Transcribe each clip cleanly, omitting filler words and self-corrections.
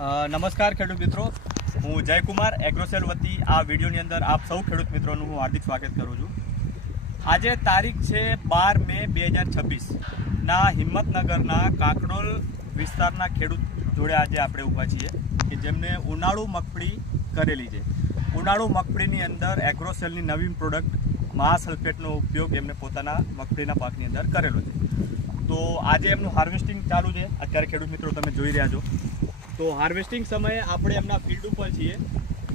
નમસ્કાર ખેડૂત મિત્રો, હું જયકુમાર એગ્રોસેલ વતી આ વિડીયોની અંદર આપ સૌ ખેડૂત મિત્રોનું હું હાર્દિક સ્વાગત કરું છું। આજે તારીખ છે 12 મે 2026 ના હિંમતનગરના કાકડોલ વિસ્તારના ખેડૂત જોડે આજે આપણે ઊભા છીએ કે જેમને ઉનાળુ મગફળી કરેલી છે। ઉનાળુ મગફળીની અંદર એગ્રોસેલની નવીન પ્રોડક્ટ મહાસલ્ફેટનો ઉપયોગ એમને પોતાના મગફળીના પાકની અંદર કરેલો છે। તો આજે એમનું હાર્વેસ્ટિંગ ચાલુ છે। અત્યારે ખેડૂત મિત્રો તમે જોઈ રહ્યા છો। તો હાર્વેસ્ટિંગ સમયે આપણે એમના ફિલ્ડ ઉપર છીએ।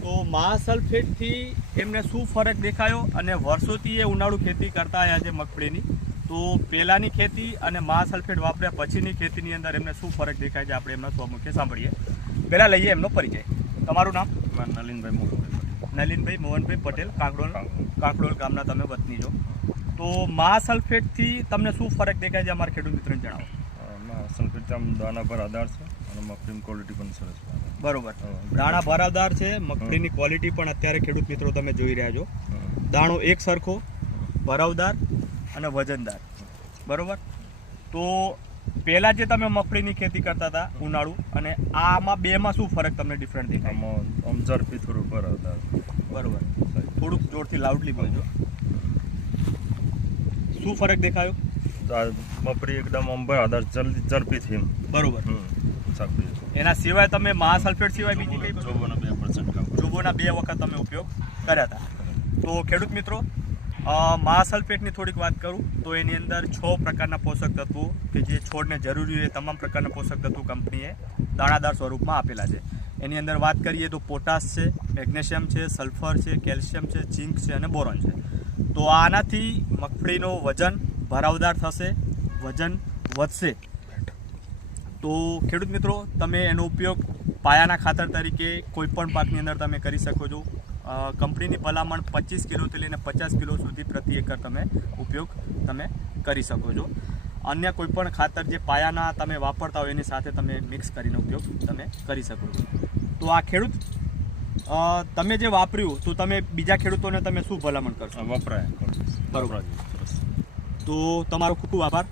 તો મહાસલ્ફેટથી એમને શું ફરક દેખાયો અને વર્ષોથી એ ઉનાળુ ખેતી કરતા આવ્યા છે મગફળીની, તો પહેલાંની ખેતી અને મહાસલ્ફેટ વાપર્યા પછીની ખેતીની અંદર એમને શું ફરક દેખાય છે આપણે એમના સ્વમુખે સાંભળીએ। પહેલાં લઈએ એમનો પરિચય। તમારું નામ? નલિનભાઈ મોહનભાઈ નલિનભાઈ મોહનભાઈ પટેલ, કાકડોલ ગામના તમે વતની છો। તો મહાસલ્ફેટથી તમને શું ફરક દેખાય છે અમારા ખેડૂત મિત્રોને જણાવો। સલ્ફેટ આમ દાણા પર આધાર છે અને મગફળીની ક્વોલિટી પણ સરસ છે। બરોબર, દાણા ભરાવદાર છે, મગફળીની ક્વોલિટી પણ અત્યારે ખેડૂત મિત્રો તમે જોઈ રહ્યા છો। દાણો એક સરખો, ભરાવદાર અને વજનદાર, બરોબર। તો પહેલાં જે તમે મગફળીની ખેતી કરતા હતા ઉનાળુ અને આમાં બેમાં શું ફરક તમને ડિફરન્ટ દેખાય? આમ ઝડપી થોડું ભરાવદાર, બરોબર। થોડુંક જોરથી લાઉડલી બોલજો। શું ફરક દેખાયો? મગફળી એકદમ આમ ભરાવદાર, જલ્દી ઝડપી થઈ, બરોબર। સાચું। એના સિવાય તમે મહાસલ્ફેટ સિવાય બીજી કઈ જોબોના 2% જોબોના 2 વખત તમે ઉપયોગ કર્યા હતા। તો ખેડૂત મિત્રો, મહાસલ્ફેટની થોડીક વાત કરું તો એની અંદર 6 પ્રકારના પોષક તત્વો કે જે છોડને જરૂરી હોય તમામ પ્રકારના પોષક તત્વો કંપનીએ દાણાદાર સ્વરૂપમાં આપેલા છે। એની અંદર વાત કરીએ તો પોટાશ છે, મેગ્નેશિયમ છે, સલ્ફર છે, કેલ્શિયમ છે, ઝીંક છે અને બોરોન છે। તો આનાથી મગફળીનો વજન ભરાવદાર થશે, વજન વધશે। તો ખેડૂત મિત્રો, તમે એનો ઉપયોગ પાયાના ખાતર તરીકે કોઈપણ પાકની અંદર તમે કરી શકો છો। કંપનીની ભલામણ 25 કિલોથી લઈને 50 કિલો સુધી પ્રતિ એકર તમે ઉપયોગ તમે કરી શકો છો। અન્ય કોઈપણ ખાતર જે પાયાના તમે વાપરતા હોય એની સાથે તમે મિક્સ કરીને ઉપયોગ તમે કરી શકો છો। તો આ ખેડૂત તમે જે વાપર્યું તો તમે બીજા ખેડૂતોને તમે શું ભલામણ કરશો? વપરાય, બરોબર। તો તમારો ખૂબ ખૂબ આભાર।